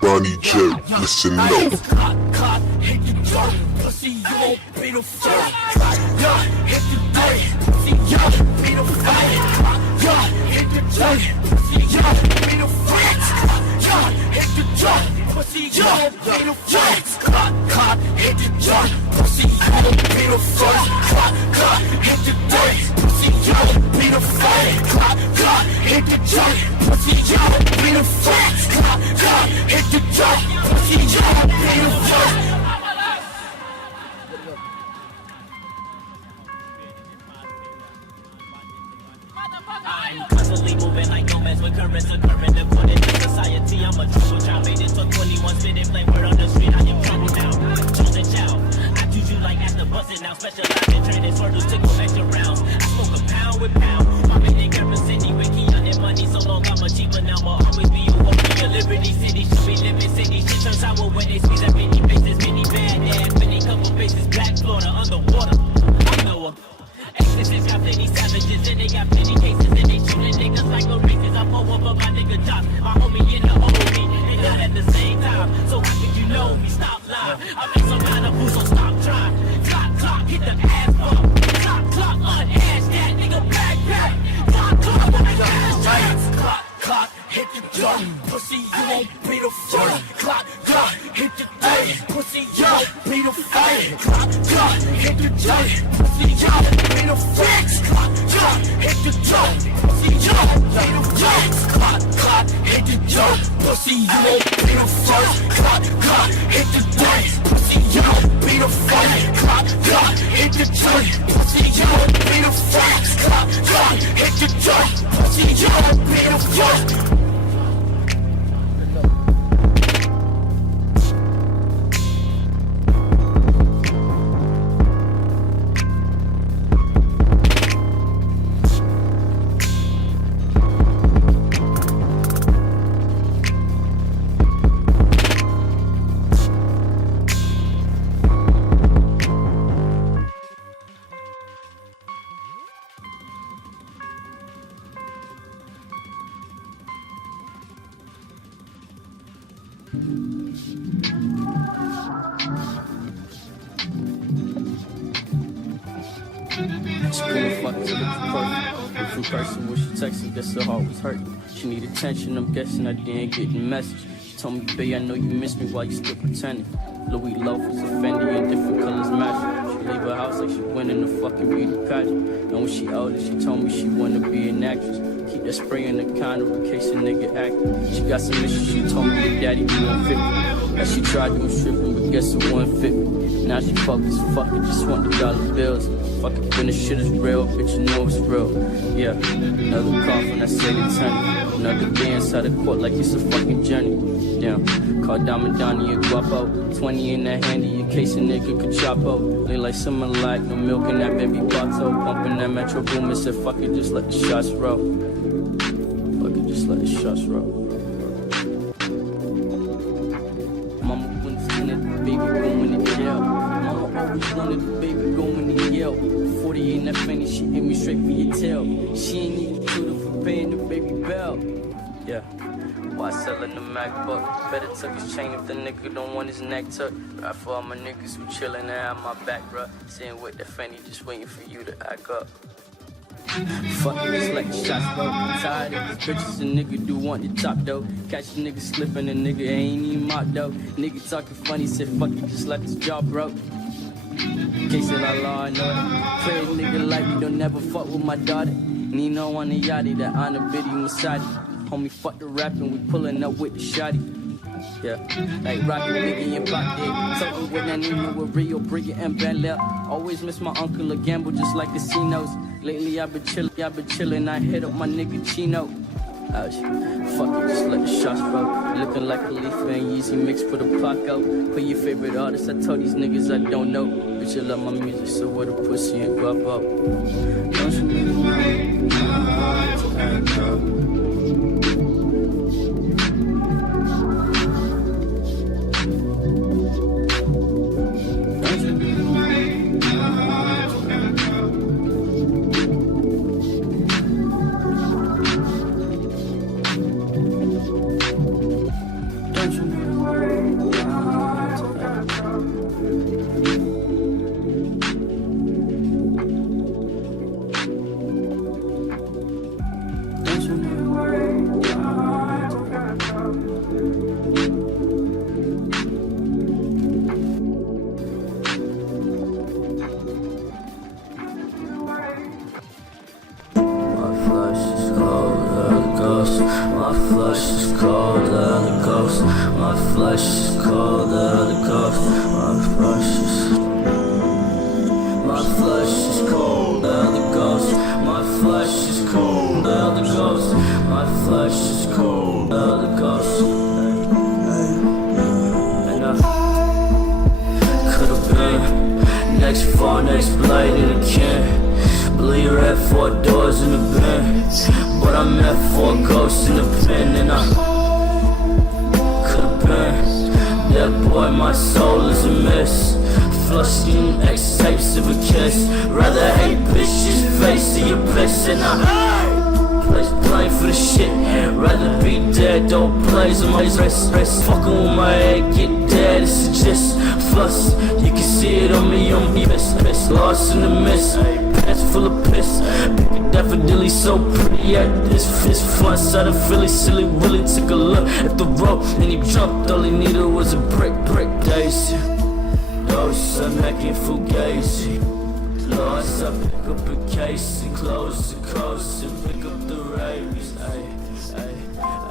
Bonnie J, listen up. Clock, hit the dirt, pussy, you won't be the first. Yeah, hit the dirt, pussy, yeah, be the first. Yeah, hit the dirt, pussy, yeah, be the first. Yeah, hit the dirt, pussy, yeah, be the first. Clock, hit the dirt, pussy, you won't be the first. Clock, hit the dirt, pussy, yeah, be the first. Clock, hit the dirt, pussy, yeah, be the first. Clock, hit the dirt, pussy, yeah, be the first. I'm constantly moving like nomads with currents occurring to put it in society. I'm a trouble child, made it to 21, spitting flame word on the street. I am trouble now, chosen child. I choose you like after busting now, specialized in training turtles to go extra rounds. I smoke a pound with pound, my in Garrison City with Keon and money. So long I'm a cheaper now, I'll always be a warrior. Liberty City should be living city. Shit turns sour when they squeeze that many faces, many bad ass, many couple faces, black Florida underwater. I know 'em. Exorcists got plenty savages and they got plenty cases and they shooting niggas like a racist. I pull up my nigga Josh, my homie in the OD. They not at the same time, so how could you know me? Stop lying. I make some kind of boo, so stop trying. Clock, hit the ass bump. Clock, unash that nigga back. Clock, unash. Clock, hit the dirt, pussy, you won't be the first. Clock, hit the dirt, pussy, you won't be the first. Clock, hit the dirt, pussy, you won't be the first. Clock, hit the dirt, pussy, you won't be the first. Clock, hit the dirt, pussy, you won't be the first. Clock, hit the dirt, pussy, you won't be the first. Clock, hit the dirt, pussy, you won't be the first. Clock, hit the dirt, pussy, you won't be the first. Person when she texting, guess her heart was hurt. She need attention, I'm guessing I didn't get the message. She told me, babe, I know you miss me while you still pretending. Louis loafers, a Fendi, and different colors matching. She leave her house like she winning a fucking beauty pageant. And when she older, she told me she wanna be an actress. Keep that spray in the condom in case a nigga act. She got some issues, she told me her daddy be 150. That she tried doing stripping, but guess it 150. Now she focused, fuck it, just want the dollar bills. Fuck it, when the shit is real, bitch, you know it's real. Yeah, another call from that city attorney. Another day inside the court like it's a fucking journey. Damn, call Diamond Donnie and Guapo. 20 in that handy in case a nigga could chop out. Look like someone like no milk in that baby bottle. Pumping that Metro Boom and said, fuck it, just let the shots roll. Fuck it, just let the shots roll. Mama wouldn't send it, the baby going in jail. Mama always wanted the baby going to Yale. 40 in that fanny, she hit me straight for your tail. She ain't even tutor for paying the baby bell. Yeah, why selling the MacBook? Better tuck his chain if the nigga don't want his neck tucked. Right for all my niggas who chillin' and have my back, bruh. Sitting with the fanny, just waiting for you to act up. Fuck it, just let the shots go. Tired of these bitches, a nigga do want the top though. Catch a nigga slipping, a nigga ain't even mocked though. Nigga talking funny, said fuck it, just let this jaw broke. Case that I law, I know it. Pray a nigga like me, don't never fuck with my daughter. Nino on the yachty, that honor biddy Masadi. Homie, fuck the rapping, we pulling up with the shotty. Yeah, like rocket nigga in your pocket. Talking with that Nino with Rio, Brigga and Bel Air. Always miss my uncle, a gamble just like casinos. Lately I've been chillin', I hit up my nigga Chino. Ouch, fuck it, just let the shots roll. Looking like Khalifa and Yeezy mixed for the block out. Put your favorite artist, I told these niggas I don't know. Bitch, I love my music, so where the pussy and guap out. Don't you niggas know my heart's echo? Don't you niggas know my flesh is cold out of the ghost. My flesh is cold out the ghost. My flesh is cold out the ghost. My flesh is cold out the ghost. And I could've been next fall, next blade in the can. Believe I had 4 doors in the bin, but I met 4 ghosts in the pen. And I could've been that boy, my soul is a mess. Flushing X tapes of a kiss. Rather hate bitches, face of your piss. And I place blame for the shit. Rather be dead, don't blaze on my wrist. Fucking with my head, get dead, it's a gist. Fuss, you can see it on me, piss. Lost in the mist, pants full of piss. Pick a daffodilly so pretty at this fist. Front side of Philly, silly Willie took a look at the rope and he jumped. All he needed was a brick days. Dose, I'm making fugazi. Lost, I pick up a case and close the coast and pick up the rabies. Ay, ay,